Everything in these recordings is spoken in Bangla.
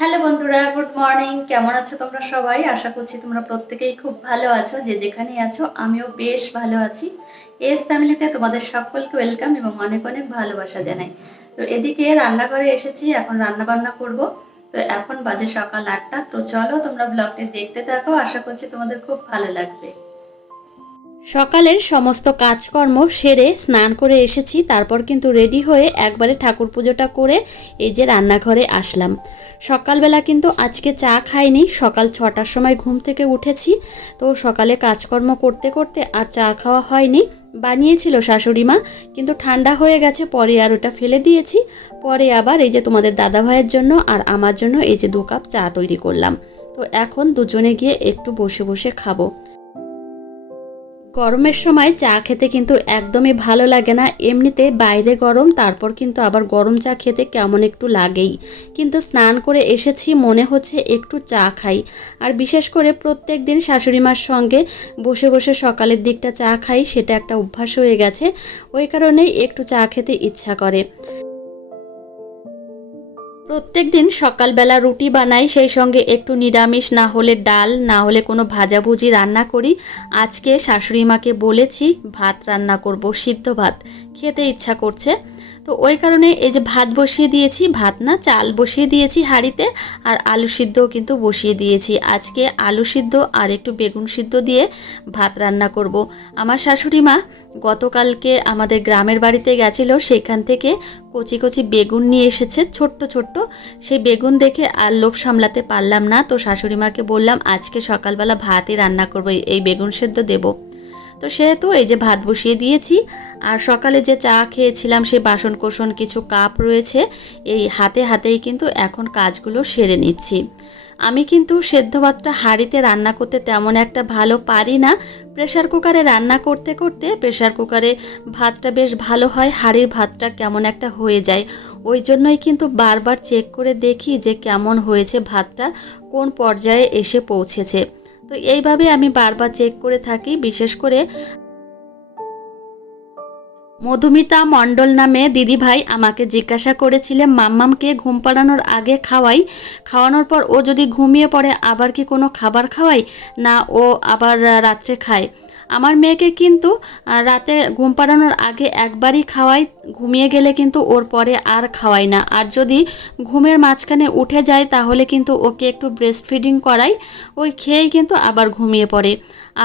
হ্যালো বন্ধুরা, গুড মর্নিং। কেমন আছো তোমরা সবাই? আশা করছি তোমরা প্রত্যেকেই খুব ভালো আছো। যে যেখানেই আছো, আমিও বেশ ভালো আছি। এস ফ্যামিলিতে তোমাদের সকলকে ওয়েলকাম এবং অনেক অনেক ভালোবাসা জানাই। তো এদিকে রান্নাঘরে এসেছি, এখন রান্না বান্না করব। তো এখন বাজে সকাল আটটা। তো চলো তোমরা ব্লগটি দেখতে থাকো। আশা করছি তোমাদের খুব ভালো লাগবে। সকালের সমস্ত কাজকর্ম সেরে স্নান করে এসেছি, তারপর কিন্তু রেডি হয়ে একবারে ঠাকুর পুজোটা করে এই যে রান্নাঘরে আসলাম। সকালবেলা কিন্তু আজকে চা খাইনি, সকাল ছটার সময় ঘুম থেকে উঠেছি, তো সকালে কাজকর্ম করতে করতে আর চা খাওয়া হয়নি, বানিয়েছিল শাশুড়ি মা, কিন্তু ঠান্ডা হয়ে গেছে, পরে আর ওটা ফেলে দিয়েছি, পরে আবার এই যে তোমাদের দাদা ভাইয়ের জন্য আর আমার জন্য এই যে দু কাপ চা তৈরি করলাম। তো এখন দুজনে গিয়ে একটু বসে বসে খাব। গরমের সময় চা খেতে কিন্তু একদমই ভালো লাগে না। এমনিতে বাইরে গরম, তারপর কিন্তু আবার গরম চা খেতে কেমন একটু লাগেই। কিন্তু স্নান করে এসেছি, মনে হচ্ছে একটু চা খাই। আর বিশেষ করে প্রত্যেক দিন শাশুড়ি মার সঙ্গে বসে বসে সকালের দিকটা চা খাই, সেটা একটা অভ্যাস হয়ে গেছে। ওই কারণেই একটু চা খেতে ইচ্ছা করে। প্রত্যেক দিন সকালবেলা রুটি বানাই, সেই সঙ্গে একটু নিরামিষ, না হলে ডাল, না হলে কোনো ভাজাভুজি রান্না করি। আজকে শাশুড়ি মাকে বলেছি, ভাত রান্না করব, সিদ্ধ ভাত। খেতে ইচ্ছা করছে। তো ওই কারণে এই যে ভাত বসিয়ে দিয়েছি, ভাত না, চাল বসিয়ে দিয়েছি হাঁড়িতে আর আলু সিদ্ধও কিন্তু বসিয়ে দিয়েছি। আজকে আলু সিদ্ধ আর একটু বেগুন সিদ্ধ দিয়ে ভাত রান্না করব। আমার শাশুড়ি মা গতকালকে আমাদের গ্রামের বাড়িতে গেছিল, সেখান থেকে কচি কচি বেগুন নিয়ে এসেছে, ছোট্ট ছোট্ট। সেই বেগুন দেখে আর লোভ সামলাতে পারলাম না, তো শাশুড়ি মাকে বললাম, আজকে সকালবেলা ভাতই রান্না করব, এই বেগুন সেদ্ধ দেবো। তো সেহেতু এই যে ভাত বসিয়ে দিয়েছি। আর সকালে যে চা খেয়েছিলাম সে বাসন কোসন কিছু কাপ রয়েছে। এই হাতে হাতেই কিন্তু এখন কাজগুলো সেরে নিচ্ছি। আমি কিন্তু সেদ্ধ ভাতটা হাঁড়িতে রান্না করতে তেমন একটা ভালো পারি না। প্রেশার কুকারে রান্না করতে করতে প্রেশার কুকারে ভাতটা বেশ ভালো হয়, হাঁড়ির ভাতটা কেমন একটা হয়ে যায়। ওই জন্যই কিন্তু বারবার চেক করে দেখি যে কেমন হয়েছে ভাতটা, কোন পর্যায়ে এসে পৌঁছেছে। তো এইভাবে আমি বারবার চেক করে থাকি, বিশেষ করে মধুমিতা মণ্ডল নামে দিদিভাই আমাকে জিজ্ঞাসা করেছিলেন, মাম্মামকে ঘুম পাড়ানোর আগে খাওয়াই? খাওয়ানোর পর ও যদি ঘুমিয়ে পড়ে, আবার কি কোনো খাবার খাওয়াই? না, ও আবার রাত্রে খায়। আমার মেয়েকে কিন্তু রাতে ঘুম পাড়ানোর আগে একবারই খাওয়াই, ঘুমিয়ে গেলে কিন্তু ওর পরে আর খাওয়াই না। আর যদি ঘুমের মাঝখানে উঠে যায়, তাহলে কিন্তু ওকে একটু ব্রেস্ট ফিডিং করাই, ওই খেয়েই কিন্তু আবার ঘুমিয়ে পড়ে।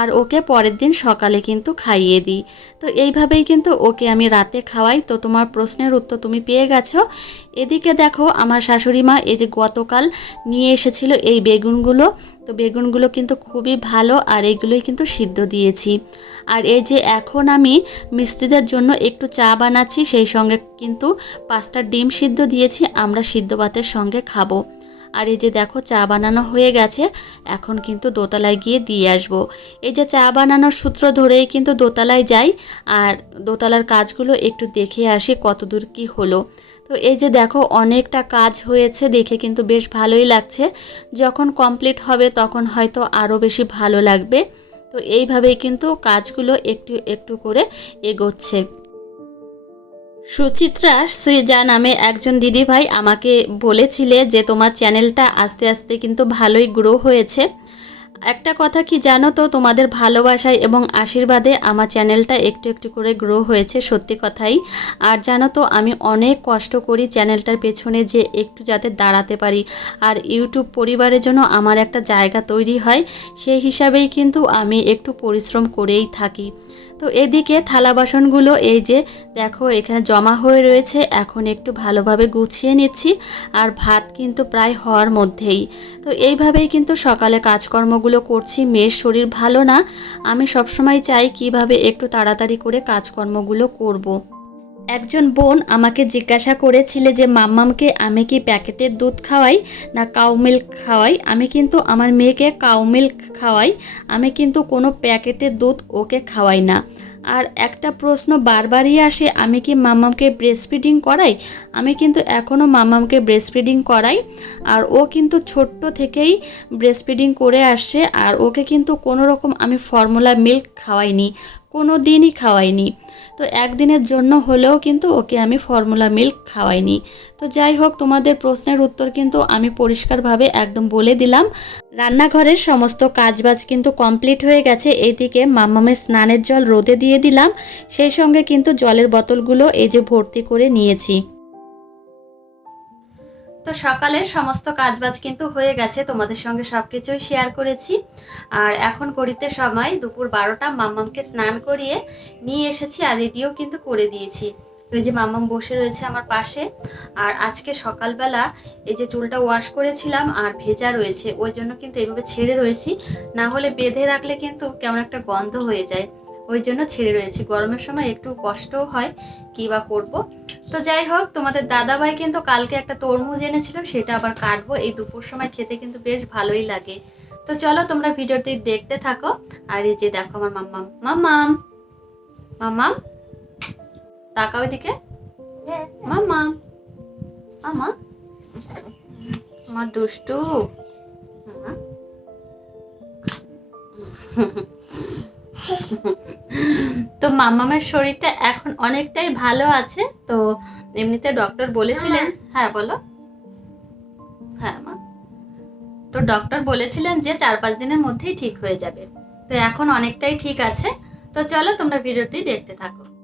আর ওকে পরের দিন সকালে কিন্তু খাইয়ে দিই। তো এইভাবেই কিন্তু ওকে আমি রাতে খাওয়াই। তো তোমার প্রশ্নের উত্তর তুমি পেয়ে গেছো। এদিকে দেখো, আমার শাশুড়ি মা এই যে গতকাল নিয়ে এসেছিল এই বেগুনগুলো। তো বেগুনগুলো কিন্তু খুবই ভালো আর এইগুলোই কিন্তু সিদ্ধ দিয়েছি। আর এই যে এখন আমি মিস্ত্রিদের জন্য একটু চা বানাচ্ছি, সেই সঙ্গে কিন্তু পাঁচটা ডিম সিদ্ধ দিয়েছি, আমরা সিদ্ধ ভাতের সঙ্গে খাব। আর এই যে দেখো চা বানানো হয়ে গেছে, এখন কিন্তু দোতলায় গিয়ে দিয়ে আসব। এই যে চা বানানোর সূত্র ধরেই কিন্তু দোতলায় যাই, আর দোতলার কাজগুলো একটু দেখে আসি কতদূর কি হলো। তো এই যে দেখো, অনেকটা কাজ হয়েছে দেখে কিন্তু বেশ ভালোই লাগছে। যখন কমপ্লিট হবে তখন হয়তো আরও বেশি ভালো লাগবে। তো এইভাবেই কিন্তু কাজগুলো একটু একটু করে এগোচ্ছে। সুচিত্রা, সৃজা নামে একজন দিদিভাই আমাকে বলেছিলে যে তোমার চ্যানেলটা আস্তে আস্তে কিন্তু ভালোই গ্রো হয়েছে। একটা কথা কি জানো তো? তোমাদের ভালোবাসায় এবং আশীর্বাদে আমার চ্যানেলটা একটু একটু করে গ্রো হয়েছে, সত্যি কথাই। আর জানো তো, আমি অনেক কষ্ট করি চ্যানেলটার পেছনে যে একটু যাতে দাঁড়াতে পারি। আর ইউটিউব পরিবারের জন্য আমার একটা জায়গা তৈরি হয়, সেই হিসাবেই কিন্তু আমি একটু পরিশ্রম করেই থাকি। তো এদিকে থালা বাসনগুলো এই যে দেখো, এখানে জমা হয়ে রয়েছে। এখন একটু ভালোভাবে গুছিয়ে নিচ্ছি। আর ভাত কিন্তু প্রায় হওয়ার মধ্যেই। তো এইভাবেই কিন্তু সকালে কাজকর্মগুলো করছি। মেয়ের শরীর ভালো না। আমি সবসময় চাই কীভাবে একটু তাড়াতাড়ি করে কাজকর্মগুলো করব। একজন বোন আমাকে জিজ্ঞাসা করেছিলে যে, মাম্মামকে আমি কি প্যাকেটের দুধ খাওয়াই না কাউ মিল্ক খাওয়াই? আমি কিন্তু, আমার মেয়েকে কাউ মিল্ক খাওয়াই। আমি কিন্তু কোনো প্যাকেটের দুধ ওকে খাওয়াই না। আর একটা প্রশ্ন বারবারই আসে, আমি কি মামামকে ব্রেস্ট ফিডিং করাই? আমি কিন্তু এখনও মামামকে ব্রেস্ট ফিডিং করাই। আর ও কিন্তু ছোট্ট থেকেই ব্রেস্ট ফিডিং করে আসছে আর ওকে কিন্তু কোনো রকম আমি ফর্মুলা মিল্ক খাওয়াইনি। কোনো দিনই খাওয়াইনি। তো একদিনের জন্য হলেও কিন্তু ওকে আমি ফর্মুলা মিল্ক খাওয়াইনি। তো যাই হোক, তোমাদের প্রশ্নের উত্তর কিন্তু আমি পরিষ্কারভাবে একদম বলে দিলাম। রান্নাঘরের সমস্ত কাজবাজ কিন্তু কমপ্লিট হয়ে গেছে। এদিকে মাম্মামে স্নানের জল রোদে দিয়ে দিলাম। সেই সঙ্গে কিন্তু জলের বোতলগুলো এই যে ভর্তি করে নিয়েছি। তো সকালের সমস্ত কাজবাজ কিন্তু হয়ে গেছে, তোমাদের সঙ্গে সব কিছুই শেয়ার করেছি। আর এখন করিতে সময় দুপুর বারোটা, মাম্মামকে স্নান করিয়ে নিয়ে এসেছি আর রেডিও কিন্তু করে দিয়েছি। ওই যে মাম্মাম বসে রয়েছে আমার পাশে। আর আজকে সকালবেলা এই যে চুলটা ওয়াশ করেছিলাম আর ভেজা রয়েছে, ওই জন্য কিন্তু এইভাবে ছেড়ে রয়েছি। না হলে বেঁধে রাখলে কিন্তু কেমন একটা গন্ধ হয়ে যায়। ওই জন্য ছেড়ে রয়েছি। গরমের সময় একটু কষ্টও হয়, কি বা করব? তো যাই হোক, তোমাদের দাদাভাই কিন্তু কালকে একটা তরমুজ এনেছিল, সেটা আবার কাটবো। এই দুপুর সময় খেতে কিন্তু বেশ ভালোই লাগে। তো চলো, তোমরা ভিডিওটি দেখতে থাকো। আর এই যে দেখো আমার মাম্মাম। মাম্মাম! মাম্মাম! তাকাও এদিকে। মাম্মাম! মামা আমার দুষ্টু। মামা। তো মামামের শরীরটা এখন অনেকটাই ভালো আছে তো এমনিতে ডক্টর বলেছিলেন হ্যাঁ। বলো। হ্যাঁ মা। তো ডক্টর বলেছিলেন যে চার পাঁচ দিনের মধ্যেই ঠিক হয়ে যাবে। তো এখন অনেকটাই ঠিক আছে। তো চলো তোমরা ভিডিওটি দেখতে থাকো।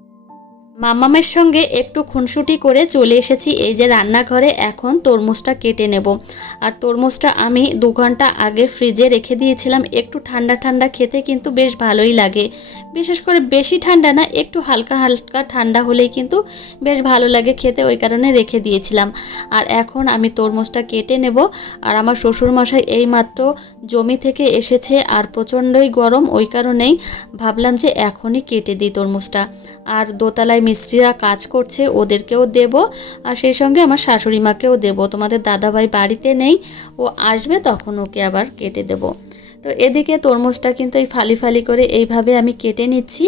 মামামের সঙ্গে একটু খুনসুটি করে চলে এসেছি। এই যে রান্নাঘরে এখন তরমুজটা কেটে নেব। আর তরমুজটা আমি দু ঘণ্টা আগে ফ্রিজে রেখে দিয়েছিলাম। একটু ঠান্ডা ঠান্ডা খেতে কিন্তু বেশ ভালোই লাগে। বিশেষ করে বেশি ঠান্ডা না, একটু হালকা হালকা ঠান্ডা হলেই কিন্তু বেশ ভালো লাগে খেতে, ওই কারণে রেখে দিয়েছিলাম। আর এখন আমি তরমুজটা কেটে নেব। আর আমার শ্বশুরমশাই এইমাত্র জমি থেকে এসেছে আর প্রচণ্ডই গরম, ওই কারণেই ভাবলাম যে এখনই কেটে দিই তরমুজটা। আর দোতলায় মিস্ত্রিরা কাজ করছে, ওদেরকেও দেব। আর সেই সঙ্গে আমার শাশুড়ি মাকেও দেবো। তোমাদের দাদাভাই বাড়িতে নেই, ও আসবে তখন ওকে আবার কেটে দেব। তো এদিকে তরমুজটা কিন্তু এই ফালি ফালি করে এইভাবে আমি কেটে নিচ্ছি।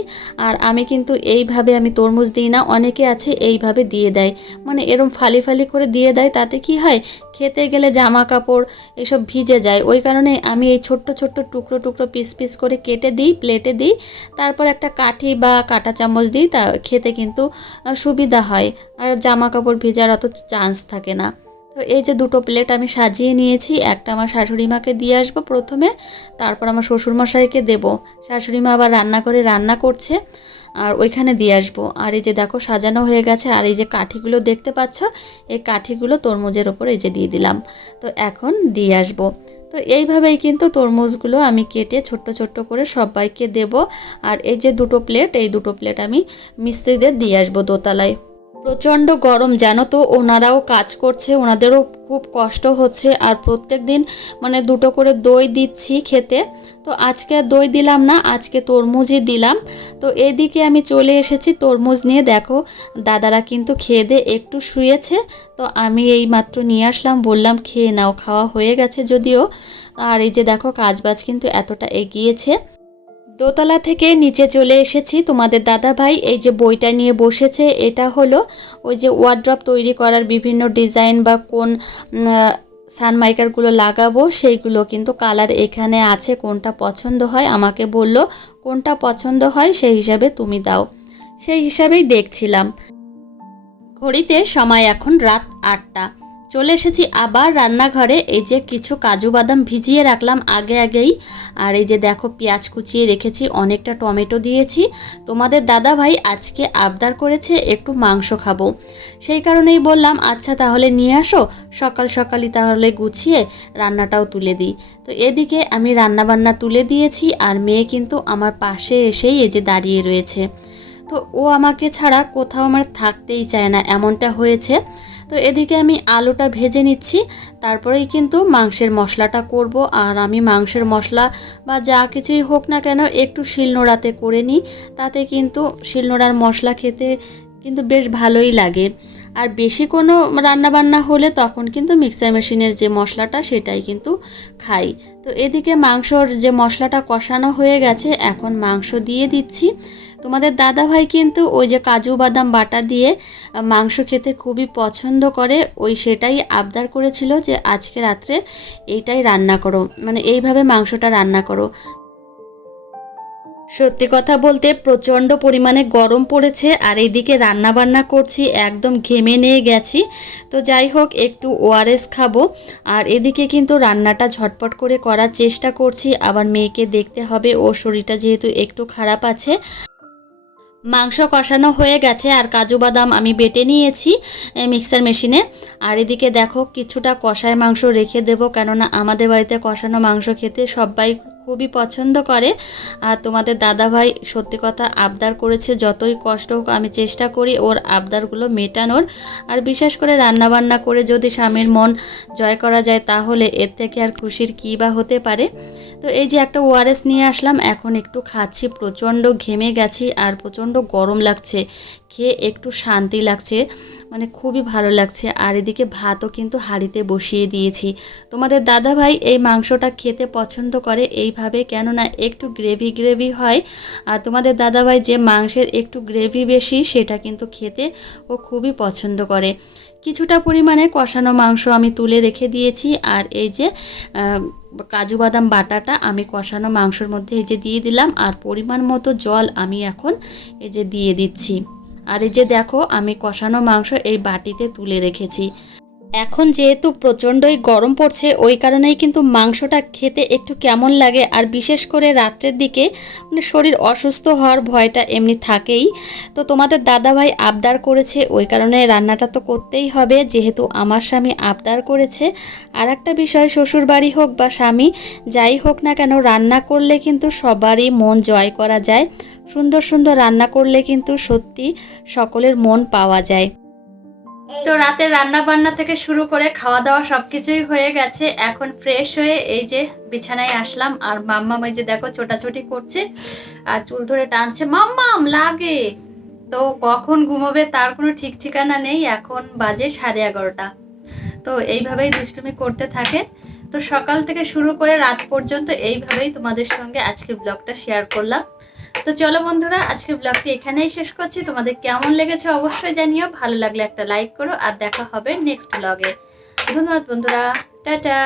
আর আমি কিন্তু এইভাবে আমি তরমুজ দিই না, অনেকে আছে এইভাবে দিয়ে দেয়। মানে এরম ফালি ফালি করে দিয়ে দেয়, তাতে কি হয়? খেতে গেলে জামা কাপড় এসব ভিজে যায়। ওই কারণে আমি এই ছোট্ট ছোট্ট টুকরো টুকরো পিস পিস করে কেটে দিই, প্লেটে দিই। তারপর একটা কাঠি বা কাঁটা চামচ দিই, তা খেতে কিন্তু সুবিধা হয়। আর জামা কাপড় ভেজার অত চান্স থাকে না। তো এই যে দুটো প্লেট আমি সাজিয়ে নিয়েছি, একটা আমার শাশুড়ি মাকে দিয়ে আসব প্রথমে, তারপর আমার শ্বশুরমশাইকে দেবো। শাশুড়ি মা আবার রান্না করে রান্না করছে, আর ওইখানে দিয়ে আসব। আর এই যে দেখো সাজানো হয়ে গেছে, আর এই যে কাঠিগুলো দেখতে পাচ্ছ, এই কাঠিগুলো তরমুজের ওপর এই যে দিয়ে দিলাম। তো এখন দিয়ে আসব। তো এইভাবেই কিন্তু তরমুজগুলো আমি কেটে ছোট্ট ছোট্ট করে সবাইকে দেব। আর এই যে দুটো প্লেট এই দুটো প্লেট আমি মিস্ত্রিদের দিয়ে আসব দোতলায়। প্রচণ্ড গরম, জানো তো? ওনারাও কাজ করছে, ওনাদেরও খুব কষ্ট হচ্ছে। আর প্রত্যেক দিন মানে দুটো করে দই দিচ্ছি খেতে। তো আজকে আর দই দিলাম না, আজকে তরমুজই দিলাম। তো এদিকে আমি চলে এসেছি, তরমুজ নিয়ে দেখো, দাদারা কিন্তু খেয়ে দিয়ে একটু শুয়েছে। তো আমি এই মাত্র নিয়ে আসলাম, বললাম খেয়ে নাও, খাওয়া হয়ে গেছে যদিও। আর এই যে দেখো, কাজবাজ কিন্তু এতটা এগিয়েছে। দোতলা থেকে নিচে চলে এসেছি। তোমাদের দাদা ভাই এই যে বইটা নিয়ে বসেছে, এটা হলো ওই যে ওয়ার্ড্রপ তৈরি করার বিভিন্ন ডিজাইন বা কোন সানমাইকারগুলো লাগাবো, সেইগুলো কিন্তু কালার এখানে আছে, কোনটা পছন্দ হয় আমাকে বলল, কোনটা পছন্দ হয় সেই হিসাবে তুমি দাও। সেই হিসাবেই দেখছিলাম। ঘড়িতে সময় এখন রাত আটটা। চলে এসেছি আবার রান্নাঘরে। এই যে কিছু কাজু বাদাম ভিজিয়ে রাখলাম আগে আগেই। আর এই যে দেখো পেঁয়াজ কুচিয়ে রেখেছি, অনেকটা টমেটো দিয়েছি। তোমাদের দাদা ভাই আজকে আবদার করেছে একটু মাংস খাব। সেই কারণেই বললাম আচ্ছা তাহলে নিয়ে আসো, সকাল সকালই তাহলে গুছিয়ে রান্নাটাও তুলে দিই। তো এদিকে আমি রান্না বান্না তুলে দিয়েছি, আর মেয়ে কিন্তু আমার পাশে এসেই এই যে দাঁড়িয়ে রয়েছে। তো ও আমাকে ছাড়া কোথাও আমার থাকতেই চায় না, এমনটা হয়েছে। তো এদিকে আমি আলুটা ভেজে নিচ্ছি, তারপরেই কিন্তু মাংসের মশলাটা করব। আর আমি মাংসের মশলা বা যা কিছুই হোক না কেন একটু শিলনোড়াতে করে নিই, তাতে কিন্তু শিলনোড়ার মশলা খেতে কিন্তু বেশ ভালোই লাগে। আর বেশি কোনো রান্নাবান্না হলে তখন কিন্তু মিক্সার মেশিনের যে মশলাটা সেটাই কিন্তু খাই। তো এদিকে মাংসর যে মশলাটা কষানো হয়ে গেছে, এখন মাংস দিয়ে দিচ্ছি। তোমাদের দাদা ভাই কিন্তু ওই যে কাজু বাদাম বাটা দিয়ে মাংস খেতে খুবই পছন্দ করে। ওই সেটাই আবদার করেছিল যে আজকে রাত্রে এইটাই রান্না করো। মানে এইভাবে মাংসটা রান্না করো। সত্যি কথা বলতে প্রচণ্ড পরিমাণে গরম পড়েছে আর এইদিকে রান্না বান্না করছি, একদম ঘেমে নিয়ে গেছি। তো যাই হোক, একটু ওআরএস খাব। আর এদিকে কিন্তু রান্নাটা ঝটপট করে করার চেষ্টা করছি। আবার মেয়েকে দেখতে হবে ওর শরীরটা যেহেতু একটু খারাপ আছে। মাংস কষানো হয়ে গেছে আর কাজু বাদাম আমি বেটে নিয়েছি মিক্সার মেশিনে। আর এদিকে দেখো, কিছুটা কষায় মাংস রেখে দেবো, কেননা আমাদের বাড়িতে কষানো মাংস খেতে সবাই খুবই পছন্দ করে। আর তোমাদের দাদাভাই সত্যি কথা আবদার করেছে, যতই কষ্ট হোক আমি চেষ্টা করি ওর আবদারগুলো মেটানোর। আর বিশেষ করে রান্নাবান্না করে যদি স্বামীর মন জয় করা যায়, তাহলে এর থেকে আর খুশির কী বা হতে পারে? তো এই যে একটা ওআরএস নিয়ে আসলাম, এখন একটু খাচ্ছি। প্রচণ্ড ঘেমে গেছি আর প্রচণ্ড গরম লাগছে। খেয়ে একটু শান্তি লাগছে মানে খুবই ভালো লাগছে। আর এদিকে ভাতও কিন্তু হাঁড়িতে বসিয়ে দিয়েছি। তোমাদের দাদাভাই এই মাংসটা খেতে পছন্দ করে এইভাবে, কেননা একটু গ্রেভি গ্রেভি হয়। আর তোমাদের দাদাভাই যে মাংসের একটু গ্রেভি বেশি, সেটা কিন্তু খেতে ও খুবই পছন্দ করে। কিছুটা পরিমাণে কষানো মাংস আমি তুলে রেখে দিয়েছি। আর এই যে কাজু বাদাম বাটাটা আমি কষানো মাংসর মধ্যে এই যে দিয়ে দিলাম, আর পরিমাণ মতো জল আমি এখন এই যে দিয়ে দিচ্ছি। আর এই যে দেখো, আমি কষানো মাংস এই বাটিতে তুলে রেখেছি। এখন যেহেতু প্রচণ্ডই গরম পড়ছে, ওই কারণেই কিন্তু মাংসটা খেতে একটু কেমন লাগে। আর বিশেষ করে রাত্রের দিকে মানে শরীর অসুস্থ হওয়ার ভয়টা এমনি থাকেই। তো তোমাদের দাদাভাই আবদার করেছে, ওই কারণে রান্নাটা তো করতেই হবে। যেহেতু আমার স্বামী আবদার করেছে আর একটা বিষয় শ্বশুর বাড়ি হোক বা স্বামী, যাই হোক না কেন, রান্না করলে কিন্তু সবারই মন জয় করা যায়। সুন্দর সুন্দর রান্না করলে কিন্তু সত্যি সকলের মন পাওয়া যায়। তো রাতে রান্না বান্না থেকে শুরু করে খাওয়া দাওয়া সবকিছুই হয়ে গেছে। এখন ফ্রেশ হয়ে এই যে বিছানায় আসলাম। আর মাম্মাম এই যে দেখো ছোটাছুটি করছে আর চুল ধরে টানছে, মাম্মাম, লাগে। তো কখন ঘুমোবে তার কোনো ঠিক ঠিকানা নেই। এখন বাজে সাড়ে এগারোটা। তো এইভাবেই দুষ্টুমি করতে থাকে। তো সকাল থেকে শুরু করে রাত পর্যন্ত এইভাবেই তোমাদের সঙ্গে আজকের ব্লগটা শেয়ার করলাম। তো চলো বন্ধুরা, আজকে ব্লগটি এখানেই শেষ করছি। তোমাদের কেমন লেগেছে অবশ্যই জানিও। ভালো লাগলে একটা লাইক করো, আর দেখা হবে নেক্সট ব্লগে ধন্যবাদ বন্ধুরা। টাটা!